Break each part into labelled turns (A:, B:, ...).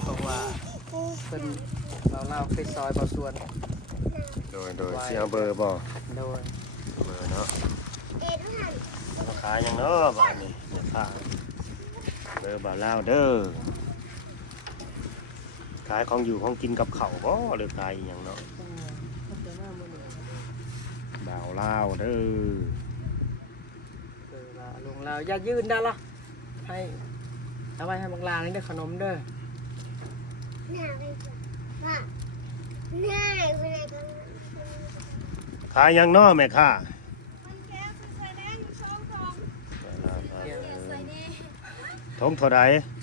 A: บอกว่าเพิ่นเราไปซอยเบาส่วน
B: โดยเสียเบอร์บ่
A: โดย
B: เบอร์เนาะราคายังเนาะบ้านนี้เนี่ยค่ะเบอร์บ่าวลาวเด้อขายของอยู่ของกินกับข้าวบ่หรือขายอีหยังเนาะบ่าวลาวเด้อ
A: ลุงเราอย่ายืนได้ละให้เอาไว้ให้บังลานี่ได้ขนมเด้อ
B: ขายยังเนาะแม่ค่ะทงเท่าใด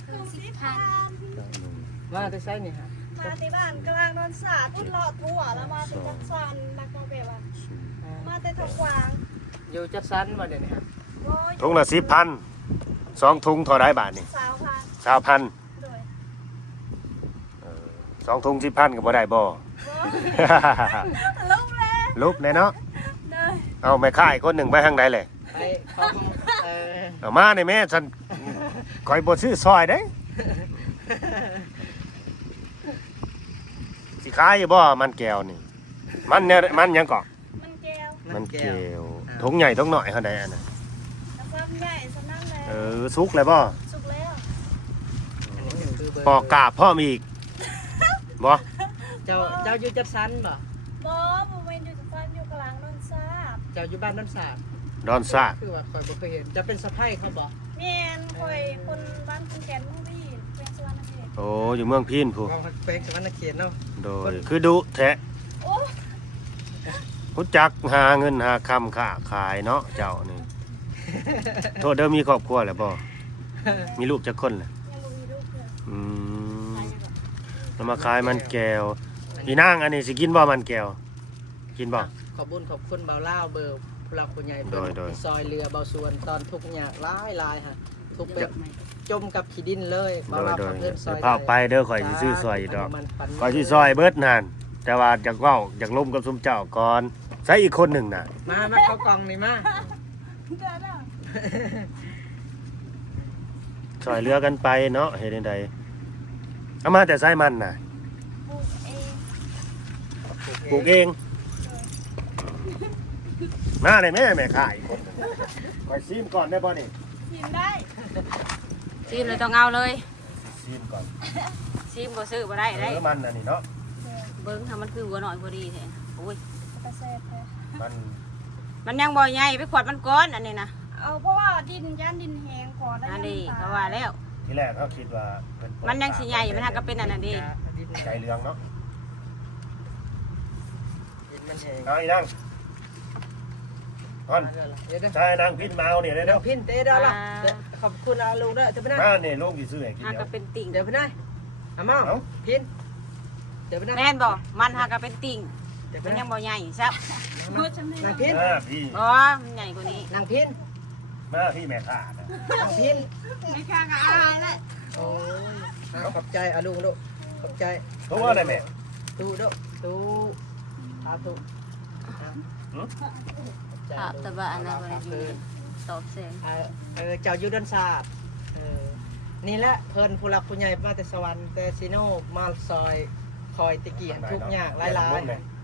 A: มาได้ใส่นี่ฮะ
C: มาที่บ้านกำลังนอนสาดพุ่นหลอดทั่วแล้วมาเป็นจักซันนักโนเบลว่ามาแต่ทองกวาง
A: อยู่จัดสรรมาเดี๋ยวนี้ฮะ
B: ทงละ10,000 2 ถุงเท่าใดบาทนี่20,000
C: โดย
B: 2 ถุง10,000ก็บ่ได้บ่
C: ลุกเลย
B: ลุบแน่เนาะ
C: โดย
B: เอาแม่ค้าอีกคนหนึ่งไปทางใดเลย
A: ไปของ
B: เอามาในแม่ฉันคอยบ่ซื้อซอยเด้สิขายอยู่บ่มันแก้วนี่มันเนี่ยมันหยังเกาะ
C: มันแก้ว
B: มันแก้วถุงใหญ่ถุงน้อยเท่าใดอันน่ะ
C: ซ้ำใหญ่ซ้ำนั่งเลย
B: สุกแล้วบ่
C: สุกแล้ว
B: ปอกกาบพร้อมอีกบ่
A: เจ้าอยู่จัดสรรบ่
C: บ่เว้นอยู่จังอยู่กลางนอนสาด
A: เจ้าอยู่บ้านนนท์ศาสตร์
B: ดอนซาด
A: คือว่าคอยบ่เคยเห็นจะเป็นสะใภ้เขาบ่
C: แม่นคอยคนบ้านคุณแก่นมุ่งพี่เป็นสวรรณเขต
B: โอ้อยู่เมืองพีนผู้
A: เขาแปลงสวรรณเขตเนาะ
B: โดยคือดุแท้
C: โอ้
B: รู้จักหาเงินหาคำค้าขายเนาะเจ้านี่โทษเด้อมีครอบครัวแล้วบ่มีลูกจักคนแหละ
C: ยังบ่มีลูกเลย
B: แล้วมาขายมันแก้วอีนางอันนี้สิกินบ่มันแก้วกินบ่
A: ขอบคุณเบาล่าเบอร์ผู้หลักผู้ใหญ่เบอร์ซอยเรือเบาส่วนตอนทุกอย่างหลายฮะทุกแบบจมกับขี้ดินเลยเบาล่าเพิ่นซอย
B: พาไปเด้อข่อยสิซื้อซอยอีดอกข่อยสิซอยเบิดนั่นแต่ว่าอยากเว้าอยากล้มกับซุมเจ้าก่อนใส่อีกคนหนึ่งน่ะ
A: มาเข้ากล่องนี่มา
B: ซอยเรือกันไปเนาะเฮ็ดจังได๋เอามาแต่ไสมันน่ะปลูกเองมาเลยแม่ขายคนไปซีมก่อนได้บ่นี่
C: กินได้
D: ซีมเลยต้องเอาเลย
B: ซีมก่อน
D: ซีมบ่ซื้อบ่ได้
B: มันอันนี้เนาะ
D: เบิ่งถ้ามันคือหัวหน่อยพอดีแท้โอ้ย
C: กระแซบ
B: มัน
D: ยังบ่ใหญ่ไปขวดมันก้อนอันนี้นะ
C: เอาเพราะว่าดินย่านดินแห้งก่อนแล้ว
D: อันนี้เขาว่าแล้ว
B: ทีแรกเขาคิดว่า
D: มันยังสิใหญ่มันก็เป็นอันนั้นดี
B: ใจเรืองเนาะ
A: ดินมันแห้ง
B: เอาอีนั่งก่อนใช่นางพินมาเอาเนี่ยเดี๋ยว
A: พินเตะเด้อล่ะขอบคุณอาลุงเด้อจะไปไหน
B: มาเนี่ยลูกสิซื้อให้กินเดี๋ยว
D: ก็เป็นติ่ง
A: เดี๋ยวไปไหนอาม่าพินเดี๋ยวไปไหน
D: แม่นบ่มันหาก็เป็นติ่งมันยังบ่ใหญ่ซับ
A: นางพิน
D: อ๋อมันใหญ่กว่านี้
A: นางพิน
B: มาพี่แม่ข้าน
A: างพิน
C: แม่ข้าก็อายแหละ
A: โอ้ยขอบใจอาลุงลูกขอบใจ
B: ตัวอะไรแม่
A: ตู้ลูกตู้อาตู้
D: แต่ว่าอันนั้นบ่ได้ตอบแสง
A: เจ้าอยู่ด้านศาสตร์นี่แหละเพิ่นผู้หลักผู้ใหญ่มาแต่สวรรค์แต่ซิโนมาซอยคอยตะเกียบทุกอย่างหลาย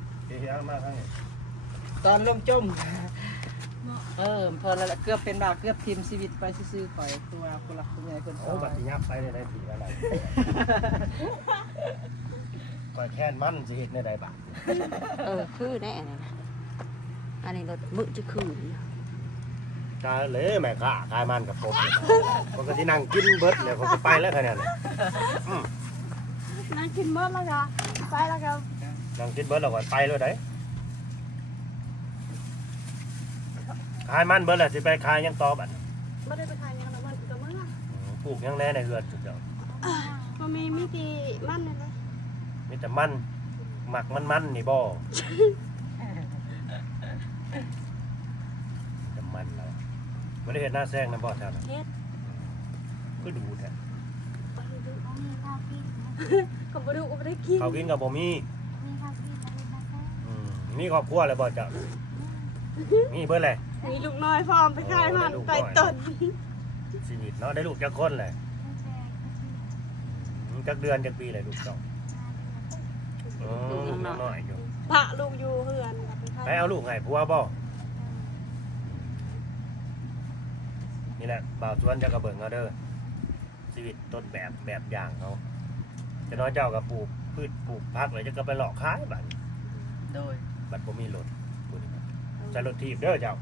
A: ๆตอนลมจมเพิ่นแล้วเกือบเป็นบาเกือบทีมชีวิตไปซื่อๆคอยตัวผู้หลักผู้ใหญ่เพิ่น
B: โอ้บัดสิยับไปได้ผีอะไรคอยแค้นมันสิเฮ็ดได้บาด
D: คือได้อันนี้รถมึจะคืน
B: กาเลยแม่ข้าขายมันกับผมผมก็ที่นั่งกินเบิดเนี่ยผมก็ไปแล้วขนาดนี้
C: นั่งกินเบิดแล้วก็ไปแล้วก็
B: นั่งกินเบิดแล้วก็ไปเลยได้ขายมันเบิดแล้วสิไปขายยังต่อบัด
C: ไม่ได้ไปขายยังมันก็เมื่อ
B: ปลูกยังแน่ในเฮือนสุดยอด
C: มันมีตีมันเลยนะ
B: มีแต่มันหมักมันนี่บ่มันเราไม่ได้เห็นหน้าแซงนะบอสครับก็ดูแท้
C: ก็บ่ดูก็บ่ได้กิน
B: เขากินกับบ่มีมีครอบครัวแล้วบอสจ้ะมีเบิ่นเลย
C: มีลูกน้อยพร้อมไปขายมันไปต้น
B: ชีวิตเนาะได้ลูกจักคนเลยจักเดือนจักปีเลยลูกเจ้าอ๋อลูกน้อยอยู่
C: พระลูกอยู่เฮือนกับพี่
B: ไปเอาลูกให้ผัวบ่นี่แหละบ่าวสวนจะกระเบิ่งเอาเด้อชีวิตต้นแบบอย่างเขาจะน้อยเจ้าก็ปลูกพืชปลูกผักเลยจะก็ไปหลอกขายบัด
A: โดย
B: บัดบ่มีรถพูดนี่นะใช้รถถีบเด้อเจ้า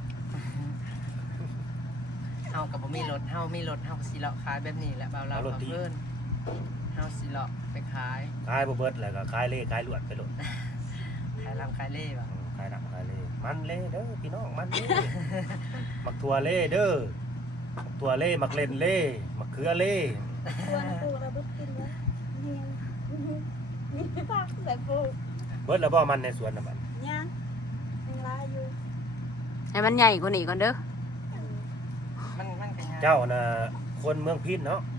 A: เฮากับบ่มีรถเฮามีรถเฮาก็สิเลาะขายแบบนี้แหละบ่าวเราวกับเพิ่นเฮาสิเลาะไปขาย
B: ขายบ่เบิดแล้วก็ขายเล่ขายลวดไปโลด
A: ขายลำขายเล่บ่
B: ขายดำขายเล่มันเล่เด้อพี่น้องมันเล่ มักถั่วเล่เด้อมักถั่วเล่มักเล่นเล่มักเขือเล่
C: ตัวปลูกแล้วบ่กินแล้วนี่ผักใส่ปลูก
B: เบิดแล้วบ่มันในสวนน่ะบัด
C: ยังลายอยู่
D: ให้มันใหญ่กว่านี้ก่อนเด้อ
A: มันก็ง่าย
B: เจ้าน่ะคนเมืองพินเนาะ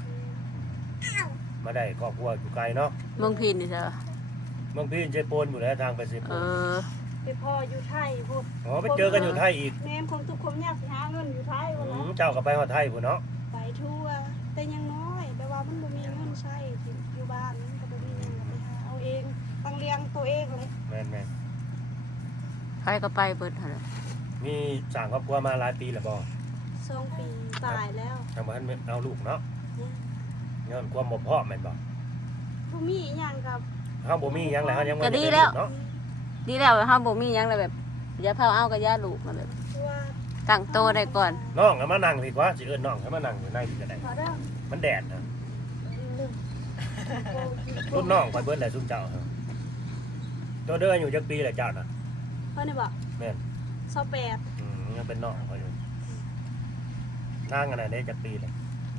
B: มาได้ครอบครัวอยู่ไกลเนาะ
D: เมืองพินนี่เด้อ
B: เมืองพินเจโปนอยู่แล้วทางไปเซโป
D: เอน อ
C: ไปพ่ออยู่ไทยพูด
B: อ๋อไปเจอกันอยู่ไทยอีก
C: แม่คนทุกคนอยากสิหาเงินอยู่ไทย
B: อื
C: วัน
B: ม
C: ละ
B: เจ้าก็ไปฮอดไทยพุ่นเนาะ
C: ไปทั่วแต่ยังน้อยแปลว่ามันบ่มีเงินใช้ที่อยู่บ้านมันก็บ่มีเงินก็ไปหาเอาเองต้องเลี้ยงตัวเองเลย
B: แม่น
D: ใครก็ไปเบิดหั่นแหละ
B: ๆมีสร้างครอบครัวมาหลายปีแล้วบ่
C: 2 ปีตายแล้ว
B: ทางบ้านเอาลูกเนาะ
C: เนี่ย
B: ย้อนความบ่พร้อมแม่นบ่
C: บ่มีอีหยังกับ
B: เฮาบ่มีหยังแล้วเฮายังบ่
D: ก็
B: ได้
D: ดี
B: เป็น
D: แล้ว
B: ลูกเนาะ
D: ดีแล้วเฮาบ่มีหยังเลยแบบอย่าเผาเอากับย่าลูกมาแบบ
C: ตัว
D: ตั้งโตได้ก่อน
B: น้องก็มานั่งดีกว่าสิเอิ้นน้องให้มานั่งอยู่ในนี่ก็ได้
C: พอแล้ว
B: มันแดดนะ
C: ลืม
B: รุ่นน้องไปเบิดแหละซุมเจ้าครับตัวเด้ออายู่จักปีแหละเจ้าน่ะ
C: เพิ่นนี่บอก
B: แม่น
C: 28
B: ยังเป็นน้องเขาอยู่นางอันไหนได้จักปีเลย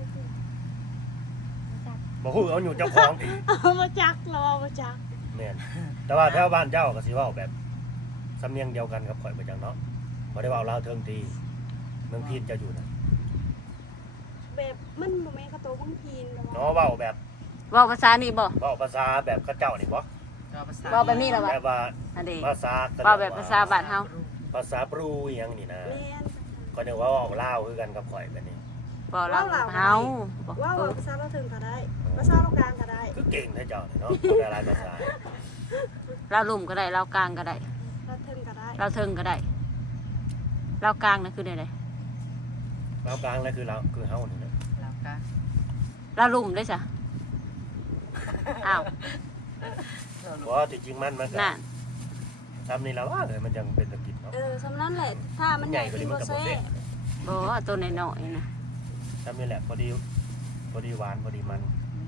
B: บ่ฮู้เอาอยู่เจ้าของอีก
C: เอามาจักรอมาจัก
B: แม่นแต่ว่าแถวบ้านเจ้าก็สิเว้าแบบสำเนียงเดียวกันกับข่อยบ่จังเนาะบ่ได้เว้าลาวเทิงทีเมืองพีนเจะอยู่น่ะ
C: แบบมันบ่แม่นกระโตมังพีนแต่
B: เนาะเว้าแบบ
D: เว้าภาษานี่บ่
B: เว้าภาษาแบบเขาเจ้านี่บ่
A: ๆก็ภาษา
D: เว้าแบบนี้ล่ะ
B: แบบว่า
D: อันนี้
B: ภาษา
D: เว้าแบบภาษาบ้านเฮา
B: ภาษาปรูอหยังนี่นะ
C: แม่น
B: ก็นึกว่าเว้าลาวคือกันกับข่อยแบบนี้
D: บ่เราเฮาบ่
C: ว่า
D: เออ
C: ภาษาเราถึงก็ได้ภาษาเรากลางก็ได้
B: คือเก่งแท้เจ้านี่เนาะหลายภาษา
D: เราลุ่มก็ได้เรากลางก็ได้
C: เราถึงก็ได้
D: เราเทิงก็ได้ เรากลางนั่นคือได
B: เรากลางแล้วคือเราคือเฮานี่นะ
A: แล้วก็
D: เราลุ่มได้จ้ะอ้าว
B: เพราะที่จริงมันก็
D: น่ะ
B: ซ้ำนี่แล้วว่าเลยมันยังเป็นตะกิดเนาะ
C: สำนั้นแหละถ้ามันใหญ่
B: กว่า
C: ที่
B: นี้มั
C: บ่
B: นก็บ่
C: แซ่
B: แซ่บ
D: บ่ตัวน้อยๆนะ
B: ซ้ำนี่แหละพอดีหวานพอดีมัน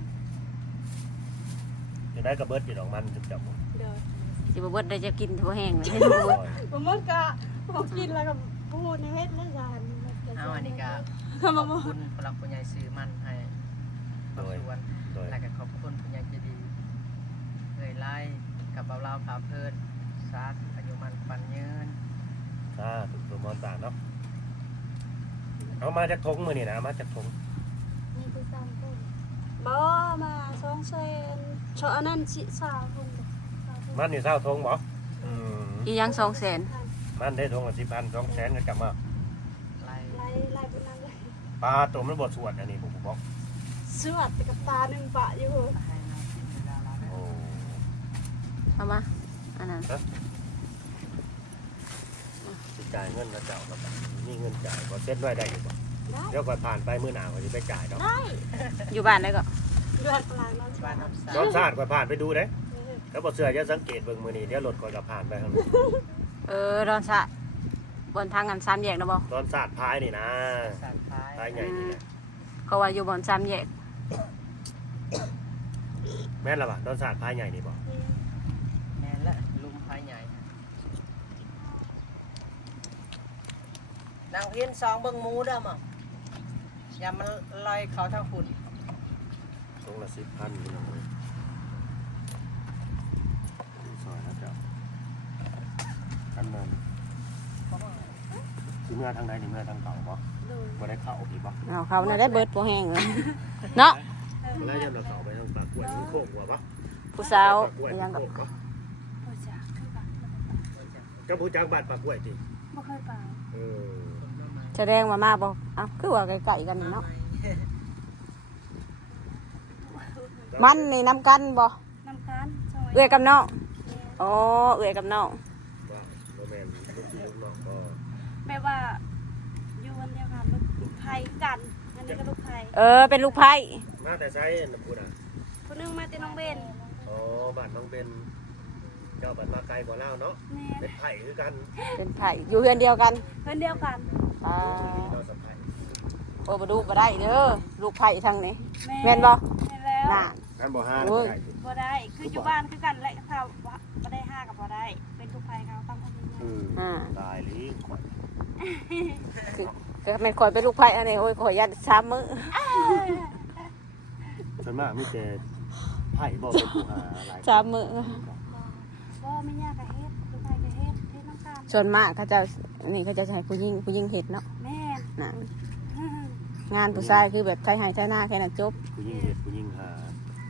B: จะได้กระเบิดอยู่ดอกมันจุดจับ
C: เด้อ
D: สิบ่เบิดได้จะกินทั่วแห้งเลย
C: บ่มันก็บ่กินแล้วก็พูดในเฮ็ดแล้วจาน
A: เอาอันนี้ก็
C: ก็
A: ข
C: มา
A: อบ
C: บ่
A: คุณผู้หลักผู้ใหญ่ซื้อมันให้บางส่วน
B: โดย
A: แล้วก็ขอบคุณผู้ใหญ่ใจดีเลยไล่กับเบาเล่าพาเพิ่นซักอายุมันปันยืน
B: ถูกตัวมอนต่างเนาะเอามาจากทงมือนี่นะมาจากทง
C: นี่คือ3คนบ่มา2เซนชออันนั้นสิ3คน
B: มันนี่เศร้าทงบ่อืม
D: อีหยัง200,000
B: มันได้ทงละ10,000 200,000ก็กลับมา
A: ไล่
C: ไล่เป็นนั้นเลย
B: ปลาตัวมันบ่สวดอันนี้ผมบอก
C: สวัสดีกับตาหนึ่งปะอยู่
A: ให้นางกินเวลาละ
B: โอ้
D: เอามาอันนั้น
B: สิจ่ายเงินแล้วเจ้าก็แบบมีเงินจ่ายก็เซ็ตไว้ได้อยู่บ่
C: ได้
B: เดี๋ยวก่อนผ่านไปมื้อหน้าก็สิไปจ่ายเนาะ
C: ได้
D: อยู่บ้านได้ก็
C: เดือนปลายนอน
A: บ้าน
C: สาม
A: น้ำสา
B: ร้อนชาติก็ผ่านไปดูเด้แล้วบ่เชื่อจะสังเกตเบิ่งมื้อนี้เดี๋ยวรถก็จะผ่านไปข้างหน้า
D: ดอนสะบนทางกัน3แยกนะบ่
B: ร้อนชาติพายนี่นะ
A: สารท้าย
B: พายใหญ่นี่แหละ
D: ก็ว่าอยู่บน3แยก
B: แม่นล่ะบ่ร้อนชาติพายใหญ่นี่บ่
A: แม่นละลุมพายใหญ่นางเพียน2เบิ่งหมูเด้อมั้งอย่ามันลอยเขาทางฝุ่น
B: ตรงละ10,000นี่น้องเอ้ยซอยนะเจ้าอันนั้นสิเมื่อทางใดนี่เมื่อทางเก่าบ่บ่ได้เข้าอีกบ่
D: เอาเขาน่ะได้เบิดบ่แห้งเลยเนาะ
B: แล้วยามเราเข้าไปทางปากกล้วยมันโค้งกว่าบ่
D: ผู้สาว
B: ปากกล้วย
D: อีห
B: มั
D: ยัง
B: น
D: ก็
B: โค้งบ่
C: บ่จ้าคือบ้าน
B: เจ้าผู้จักบ้านปากกล้วยติ
C: บ่เคยไป
B: เออ
D: แสดงมาบ่เอ้าคือว่าใกล้ๆกันนี่เนาะมันนี่น้ำกันบ่
C: น้ำกันช่อง
D: เอื้อยกับน้องอ๋อเอื้อยกับน้อง
B: ว่าบ่แม่นลูกพี่ลูกน้องก็
C: แบบว่าอยู่วันเดียวกันลูกไผ่กันอันนี้ก็ลูกไผ่
D: เป็นลูกไผ่
B: มาแต่ไสน่ะพูดอ่ะ
C: คนนึงมาแต่น้องเบน
B: อ๋อบ้านน้องเป็นเจ้าบ้านมาไกลกว่าเราเนาะ
C: แม่
B: เป็นไผ่คือกัน
D: เป็นไผ่อยู่เฮือนเดียวกัน
C: เพื่อนเดียวกัน
D: อ่า
B: เราสัมผัส
D: โอ้บ่ดูบ่ได้เด้อลูกไผ่ทางนี้
C: แม่
D: แม่นบ่
C: แม่นแล้ว
D: น่ะ
B: นั่นบ่ห้า
D: โอ้ย
B: ได้
C: บ่ได้คืออยู่บ้านคือกันและถ้าบ่ได้ห้ากับบ่ได้ เป็นลูกไผ่เขาตั้งคนนี้
D: อ่า
B: ตายลิงข่อย
D: คือก็แม่นข่อยเป็นลูกไผ่อันนี้โอ้ยข่อยยัน3มื้อ
B: ส่วนมากมีแต่ไผ่บ่เป็นผู้หาหลาย
D: 3มื้อ
C: บ่ไม่ยากกับเฮ็ดลูกไผ่กับเฮ็ดน้ำกัน
D: ส่วนมากเขาเจะนี่เขาจะใช้ผู้หญิงเฮ็ดเนาะ
C: แม่
D: น่ะงานผู้ชายคือแบบไทยไห้ไทยหน้าแค่นั้นจบ
B: ผู้หญิงเฮ็ดผู้หญิงหา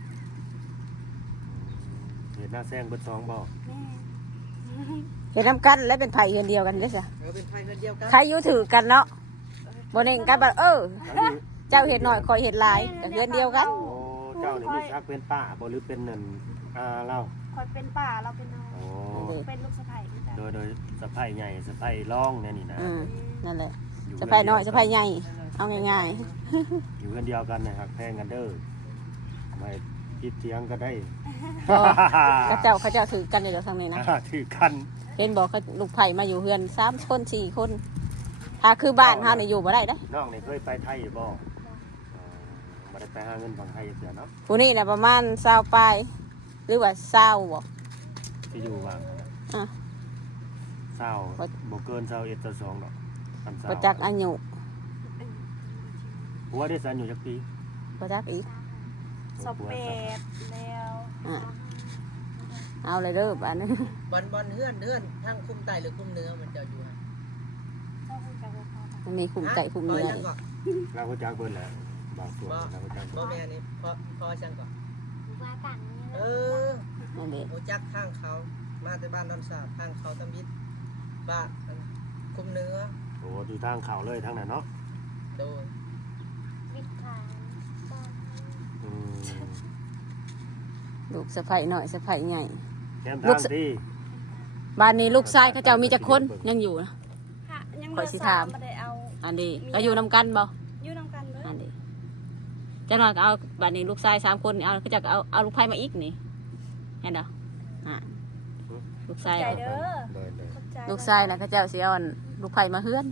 B: เฮ็ดหน้าแซงเบิด2บ่
C: แม่
D: เฮ็ดนํกันและเป็นไผ่เฮือนเดียวกันเด้อจ้ะ
A: เป็นไพ่เดียวกัน
D: ใครอยู่ถือกันเนาะบ่เน่งกันบัด
B: แล้วนี่
D: เจ้าเฮ็ดน้อยข่อยเฮ็ดหลายก็เฮือนเดียวกัน
B: โอ้เจ้านี่มีซักเป็นป้าบ่หรือเป็นนั่นเรา
C: คอยเป็นป่าเราเป็นน้อง
B: โอ้
C: เป็นลูกสะใภ้คือกัน
B: โดยสะไผ่ใหญ่สะไผ่ร่องเนี่ยนี่นะ
D: นั่นแหละ
B: อยู่
D: สะไผ่น้อยสะไผ่ใหญ่เอาง่าย
B: อยู่กันเดียวกันนะครับแพงกันเด้อไม่คิดเถียงก็ได้
D: ๆก็เขาเจ้าถือกันอยู่ทางนี้นะ
B: ถือกัน
D: เห็นบอกเขาลูกไผ่มาอยู่เฮือน3คน4คนถ้าคือบ้านเฮานี่อยู่บ่ได้เด้อ
B: น้องนี่เคยไปไทยอยู่บ่มาได้ไปหาเงินฝั่งไทยเสียเนาะ
D: ผู้นี้น่ะประมาณ20ปลายหรือว่า20บ่
B: ที่อยู่ว่าง
D: อ่ะ
B: เศร้าบ่เกิน21 22ดอกคันเศร้า
D: บ่จักอายุ
B: ผัวได้สันอยู่จักปี
D: บ่จักอีก
C: สอบแปดแล้ว
D: อ่ะเอาเลยเด้อบ้านนี้
A: บอลเฮือนทั้งคุ้มไตหรือคุ้มเนื้อมันจะอยู่ฮะ
C: ต้องคุยกับพ่อ
D: มันมีคุมใจคุมเนื้อ
A: ก่อน
B: เราก็จักเบิ่นแหละบางส่วนเราก็จัก
A: บ่แม่นี่พอช่างก่อน
C: ว่ากัน
A: เออ
D: นั่นเด้
A: โอจักข้างเขามาแต่บ้านนนท์สาข้างเขาตำบิดบ้านคุ้มเนื้อ
B: โอ้อยู่ทางเขาเลยทางนั้นเนาะ
A: โดย
C: วิทย์ขาน
B: อืม
D: ลูกสะใภ้น้อยสะใภ้ใหญ่
B: แคมทางที่
D: บ้านนี้ลูกชายเขาเจ้ามีจักคนยังอยู่นะ
C: ค่ะยัง
D: ข้อยสิถาม
C: ไม่ได้เอา
D: อันนี้ก็อยู่นํกันบ่
C: อยู่นำกันเลย
D: อันนี้จังหวะก็เอาบ้านนี้ลูกชาย3คนนี่เอาเขาจะเอาลูกไผ่มาอีกนี่เห็นดอกอ่ะลูกชาย
C: ใจเด้อ
B: เดินเลย
C: ขอบใจ
D: ลูกชายนะเขาเจ้าสิเอาอันลูกไผ่มาเฮือน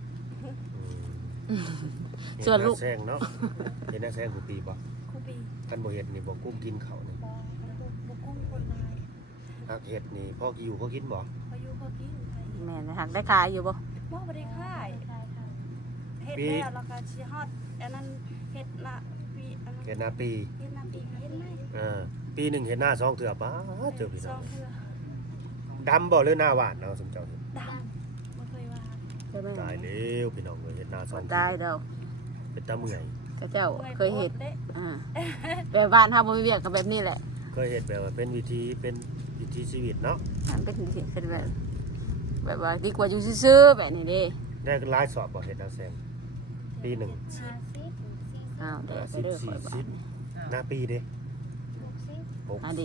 D: ส่วนลูก
B: เห็นหาแซงเนาะเห็นหน้าแซงกูตีบ่
C: ครูปี
B: กันบ่เห็ดนี่บ่กุ้มกินเขานี่
C: บอกบุกุ้งคนลาย
B: หากเห็ดนี่พ่อกี่อยู่พ่อกินบ่
C: เขาอยู่เขากิน
D: แม่นะหักได้ขายอยู่บ่
C: บ่บ่ได้ค่ายเฮ็ดแล้วแล้วก็สิฮอดอันนั้นเฮ็ดละปีอันนั้น
B: เห็ดหน้าปี
C: เฮ็ดละปีเฮ็ดไหม
B: ปีหนึ่งเห็ดหน้าสองเถื่อป้าเจอพี่
C: ส
B: น้
C: อ
B: อง ง
C: เทื่อ
B: ดำบ่หรือหน้าหวานเนาะสมเจ้าเห็น
C: ดำบ่เคยว่า
B: ตายเร็วพี่น้องเลยเห็ดหน้าสอ
D: บ่
B: ง
D: ตายดอก
B: เป็นตาเมื่อย
D: เขาเจ้าเคยเฮ็ด
C: ด้
D: อ่าแบบบ้านเฮาบ่มีเวียกก็แบบนี้แหละ
B: เคยเห็ดแบบว่าเป็นวิธีชีวิตเนาะ
D: มันเป็นแบบว่าดีกว่าอยู่ซื่อๆแบบนี้เด้
B: ได้หลายสอบบ่เห็ดหน้าแซงปีหนึ่ง
D: อ้าวเด้อ
B: สิบ
D: เด้อ
B: สี่
D: ข่อยบ่
B: สิบหน้าปีเด้
D: อัน
B: 60
D: นี้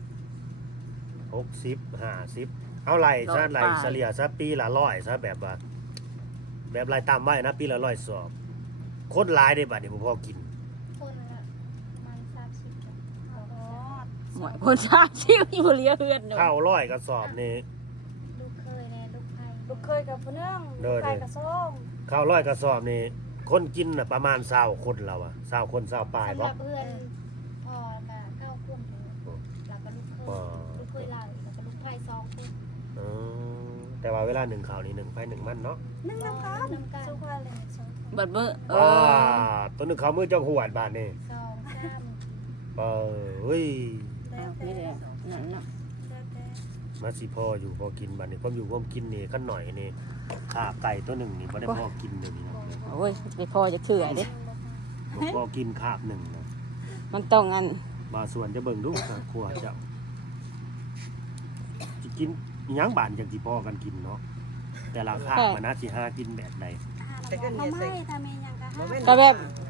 B: 60 50เอาไหลซะไหลเฉลี่ยซะปีละ100ซะแบบว่าแบบรายต่ำไว้นะปีละ100สอบคนหลายได้บัดนี้บ่พอกิน
C: คนละมัน30อ๋อ
D: หมวยคนชาชิวอยู่เลียเฮือนเนาะ
B: ข้าว100กระสอบนี่
C: ลูกเคยแน่ลูกเคยกับผู้นึง
B: เด้
C: ลู
B: อก
C: ไผ่กับส้ม
B: ข้าว100กระสอบนี่คนกินน่ะประมาณ20คนแล้วอะ20คน20ปลาย
E: สำห
B: บ่
E: รับเพื่อนพอละ9ขวบแล้วก็ลูกเคยเราแล้วก็ลูกไผ่2คน
B: เออแต่ว่าเวลา1ข้าวนี่1ไผ1มันเนาะ
C: นึ่งน้ำกันสุขว่าเลยสอง
D: เบิดมื้อ
B: ตัวนึงข้าวมือจังหวดบาดนี่
E: 2 3
B: เฮ้ย
C: แล้ว
D: นี่
C: แต่
D: แหละนั่นเนาะ
C: แล้วแต่
B: มาสิพออยู่พอกินบาดนี้ความอยู่ความกินนี่คันหน่อยนี่ขาไก่ตัวหนึงนี่บ่ได้พอกินเดี๋ยวนี้นะ
D: โอ้ยไม่พอจะเถื่อเด้
B: บ่พอกินคาบหนึ่งนะ
D: มันต้องอัน
B: บาส่วนจะเบิ่งดูครัวเจ้าสิกินอิหยังบานจังสิพอกันกินเนาะแต่ละคาบมันน่าสิหากินแบบใด
C: ทำไมทำไมยังกะฮะ
D: ก็แบบ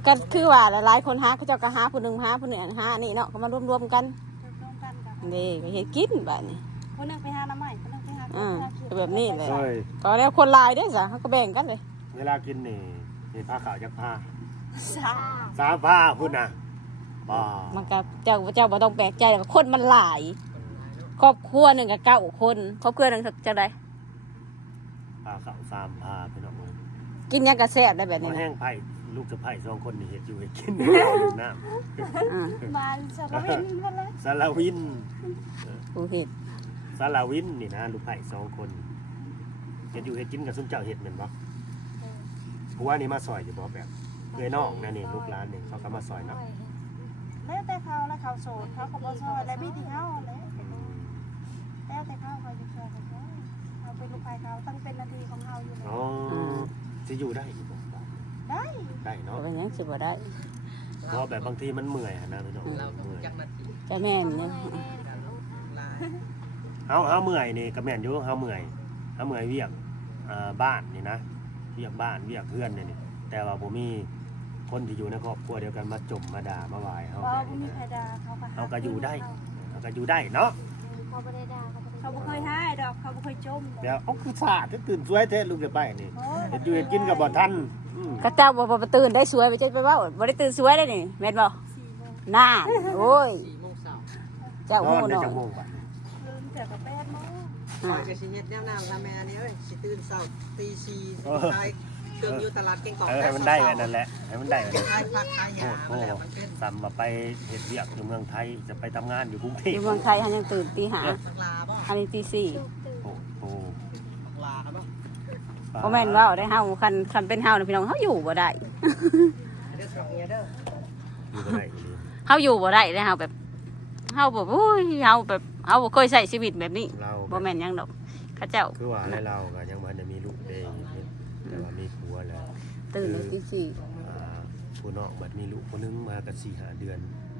D: ก็คือว่าหลายคนหาเขาเจ้าก็หาผู้หนึงหาผู้หนึงหานี่เนาะก็มารวมๆกัน
C: ร่วมกันกับ
D: นี่ก็เฮ็ดกินบัดนี้
C: คนหนึงไปหาน้ำใหม่คนหนึงไปหา
D: ก็แบบนี้เลย
B: เฮ้ย
D: ก็แล้วคนหลายเด้อจ้ะเขาก็แบ่งกันเลย
B: เวลากินนี่มีผ้าขาวจักผ้า
C: สา
B: สามผ้าพุ่นน่ะบ่
D: มันก็เจ้าบ่ต้องแปลกใจหรอกคนมันหลาย ครอบครัวหนึงก็9คนครอบครัวหนึงจังได๋
B: ผ้าขาวสามผ้าพี่น้องเอ้ย
D: กินหยังก็แซ่บได้แบบ
B: บ่
D: นี้
B: แห้
D: นะ
B: งไผ่ลูกสะใภ้2คนนี่เฮ็ดอยู่เฮ็ดกินอยู่น้ำ
D: อ่า
C: มาสารวินกันเลย
B: สารวิน
D: ผู้เฮ็ด
B: สารวินนี่นะลูกไผ่2คนเฮ็ดอยู่เฮ็ดกินกับซุมเจ้าเฮ็ดแม่นบ่ผัวนี่มาซอยอยู่บ่แบบเอ้ยน้องนะนี่ลูกหลานนี่เขาก็มาซอยเนาะ
C: แล้วแต่เขาแล้วเขาโสดเขาก็บ่ซอยแล้วมีที่เขาเลยแล้วแต่เขาเขาจะช่วยเขาเอาเป็นลูกชายเขาต้องเป็นนาทีของเขาอยู่แล้ว
B: อ๋อสิอยู่ได้อยู่บ่บ้าน
C: ได้
B: ได้เนาะ
D: เป็นหยังสิบ่ได้
B: เพราะแบบบางทีมันเมื่อยหั่นนะพี่น้อง
A: เราต้อง
B: เมื่อย
A: จักนาที
D: จะแม่นเนี่ย
A: ลาย
B: เฮาเมื่อยนี่ก็แม่นอยู่เฮาเมื่อยเวียกบ้านนี่นะเวียกบ้านเวียกเพื่อนนี่แต่ว่าบ่มีคนที่อยู่ในครอบครัวเดียวกันมาจมมาด่ามาว่าเฮา
C: เพราะ
B: แบบ
C: บ่
B: นี้
C: มีใคร
B: นะ
C: ด่าเขาก็
B: เฮาก็อยู่ได้เฮาก็อยู่ได้เนาะ
E: เขาไม่ได้ด่าเขา
C: เขาบ่เคยให้ดอกเขาบ่เคยจม
B: เดี๋ยวเอาคือสาดตื่นสวยแท้ลูกจะไปนี่เฮ็ดอยู่เฮ็ดกินก็บ่ทัน
D: ก็เจ้าบ่ตื่นได้สวยไปเจ้าไปเว้าบ่ได้ตื่นสวยได้นี่แม่นบ่
C: 4 โมง
D: น่าโอ้ย
A: 4 โมงเช้า
D: เจ้าน
B: อ
D: ฮู้
B: นได้
D: เนาะ
B: จังโมงบัด
C: ลืมแต่กับ8 โมง
A: คอยจะสิเฮ็ดแนวหน้าละแม่นี่เอ้ยสิตื่นเช้าตี4สิขายเครื่องอยู่ตลาดเก่งกอก
B: ให้มันได้แบบนั้นแหละให้มันได้แบบ
A: เป็น
B: นั้น
A: ขายผักขายหญ้า
B: โอ้
A: มา
B: โห
A: แล้วมันเป็น
B: ซ้ำมาไปเฮ็ดเวียกอยู่เมืองไทยจะไปทำงานอยู่กรุงเท
D: อ
B: พ
D: ยู่เมืองไทยหันยังตื่นตีห้า
A: ผักลาบ่
D: หันตีสี่
E: ตื่น
B: โอ้โห
A: ผักลาบ่
D: บ่แม่นเว้าได้เฮาคันเป็นเฮาน่ะพี่น้องเฮาอยู่บ่ได้
A: เด้อครับเนี่ยเด้อ
B: อยู่บ่ได้อีหลี
D: เฮาอยู่บ่ได้เด้เฮาแบบเฮาแบบโอ้ยเฮาแบบเฮาบ่เคยใช้ชีวิตแบบนี้
B: เรา
D: บ่แม่นหยังดอกเขาเจ้า
B: คือว่าให้เราก็ยังบ่ทันได้มีลูกเองแต่ว่ามีผัวแล้ว
D: ตื่นตีสี่
B: ผู้น้องบัดมีลูกคนนึงมากัน4-5 เดือน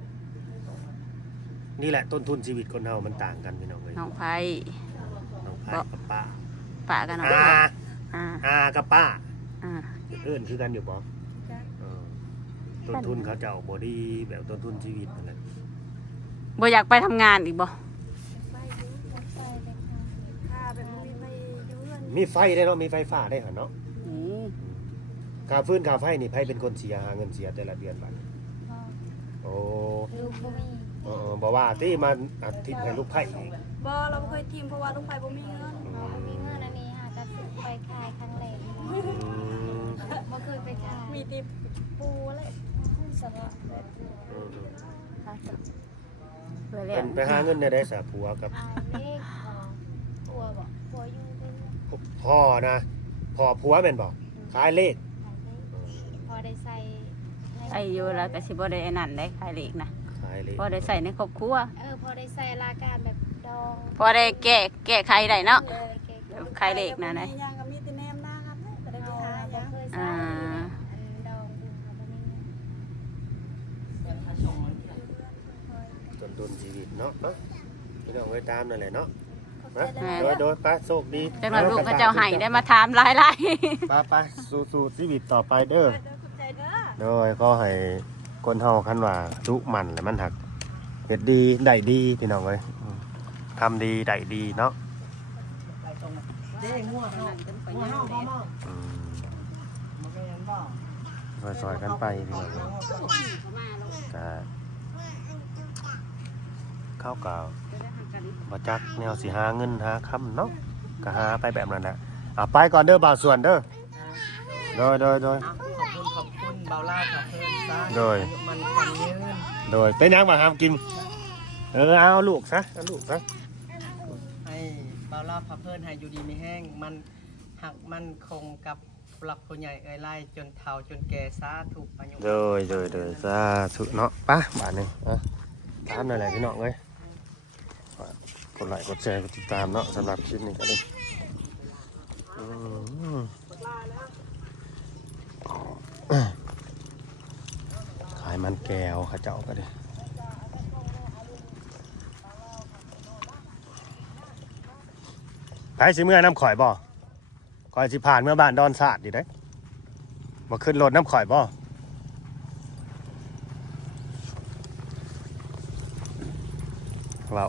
B: นี่แหละต้นทุนชีวิตคนเฮามันต่างกันพี่น้องเอ้ย
D: น้องไผ
B: น้องพายกับป้า
D: ป้ากันน้อง
B: อา
D: ไผอ่า
B: อากับป้า
D: อ่า
B: เอิ้นคือกันอยู่บ่ต้นทุนเขาเจ้าบ่ดีแบบต้นทุนชีวิตนั่นแหละ
D: บ่อยากไปทำงานอีกบ่
E: ไปยุ่งกันไปเลยค่ะ
C: ค่าแบบบ่มีไปอยู่เรือน
B: มีไฟได้เนาะมีไฟฟ้าได้หั่นเนาะ
D: อืม
B: ค่าฟื้นค่าไฟนี่ไผเป็นคนเสียหาเงินเสียแต่ละเดือนบัด
E: พ่อ
B: โอ้
E: ลูกบ่มี
B: บ่ว่าที่มันอาทิตย์ให้ลูกไผอีก
C: บ่เราบ่เคยทีมเพราะว่าลูกไปบ่มีเงิน
E: พ่อบ่มีเงินอันนี้หากระสุนไปขายครั้งแรกบ่เคยไปขาย
C: มีติป
E: ปูเลยสำหรับ
D: เพื่อแล้
B: เป็
D: วน
B: ไปหาเงินได้สาผัวกับ
E: อ่านเลขปัวบอกปัวอยู่เป็น
B: พ่อนะพ่อผัวแม่นบ่ขายเลข
E: ขายเลขพอได้ใส่ใน
D: ไอ้อยู่แล้วก็สิบ่ได้อันนั้นได้ขายเลขนะ
B: ขายเลข
D: พอได้ใส่ในครอบครัว
E: พอได้ใส่รายการแบบดอง
D: พอได้แก้ไขได้เนาะ
E: เลยเก๊ก
D: ขายเลขนะนะ
C: มียังก็มีแต่แนมหน้าครับก็ได้
E: เอา
C: ไปหา
E: บ่
C: ยัง
E: เคยใส่อันดองดูค่ะบ่มีเงิน
B: ต้นทุนชีวิตเนาะพี่น้องเอ้ยตามนั่นแหละเนาะ
D: แม่น
B: โดยไปโชคดี
D: จังหน่อยลูกเขาเจ้าให้ได้มาถามหลาย
B: ไปสู้ชีวิตต่อไปเด้อ
C: ขอบใจเด้อ
B: โดยก็ให้คนเฮาคันว่าดุมันแหละมันหักเฮ็ดดีได้ดีพี่น้องเอ้ยทำดีได้ดีเนาะ
A: เด้งัวเฮางัวเฮาบ่มอง
B: อืม
A: มันก็ยังบ่
B: ซอยๆกันไปพี่น้องเอ้ยก็เข้ากับบ่จักแนวสิหาเงินหาคำเนาะก็หาไปแบบนั้นแหละไปก่อนเด้อบ่าวส่วนเด้อโดย
A: ขอบคุณเบาล่าค่ะเพิ่นซะ
B: โดย
A: มันความยืน
B: โดยเป็นยังมาหามกินเอาลูกซะเอาลูกซะ
A: ให้เบาล่าพาเพิ่นให้อยู่ดีมีแห้งมันหักมันคงกับผู้หลักผู้ใหญ่เอ้ยไล่จนเฒ่าจนแก่สาธุอายุ
B: โดยสาธุเนาะปะบาทหนึงตามนั่นแหละพี่น้องเอ้ยกดไลค์กดแชร์กดติดตามเนาะสำหรับคลิปนี้ก็ได้ขายมันแก้วข้าเจ้าก็ได้ไปสิเมื่อน้ำข่อยบ่ข่อยสิผ่านเมื่อบ้านดอนสาดดิได้บ่ขึ้นรถน้ำข่อยบ่เรา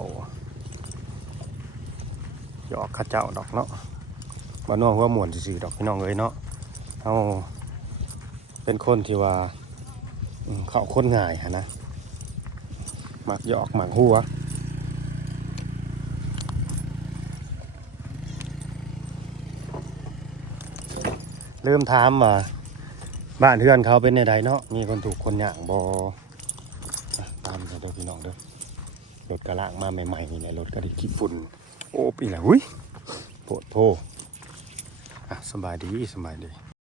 B: หยอกข้าเจ้าดอกเนาะบ้านนอกว่าม่วนซื่อๆดอกพี่น้องเอ้ยเนาะเอาเป็นคนที่ว่าเขาคนง่ายนะมักหยอกมักหัวเริ่มถามว่าบ้านเพื่อนเขาเป็นในใดเนาะมีคนถูกคนหย่างบ่ตามกันเด้อพี่น้องเด้อรถกระลางมาใหม่ๆนี่แหละรถกระดิขี้ฝุ่นโอ้ปีละหุ้ยโปวดโพสบายดี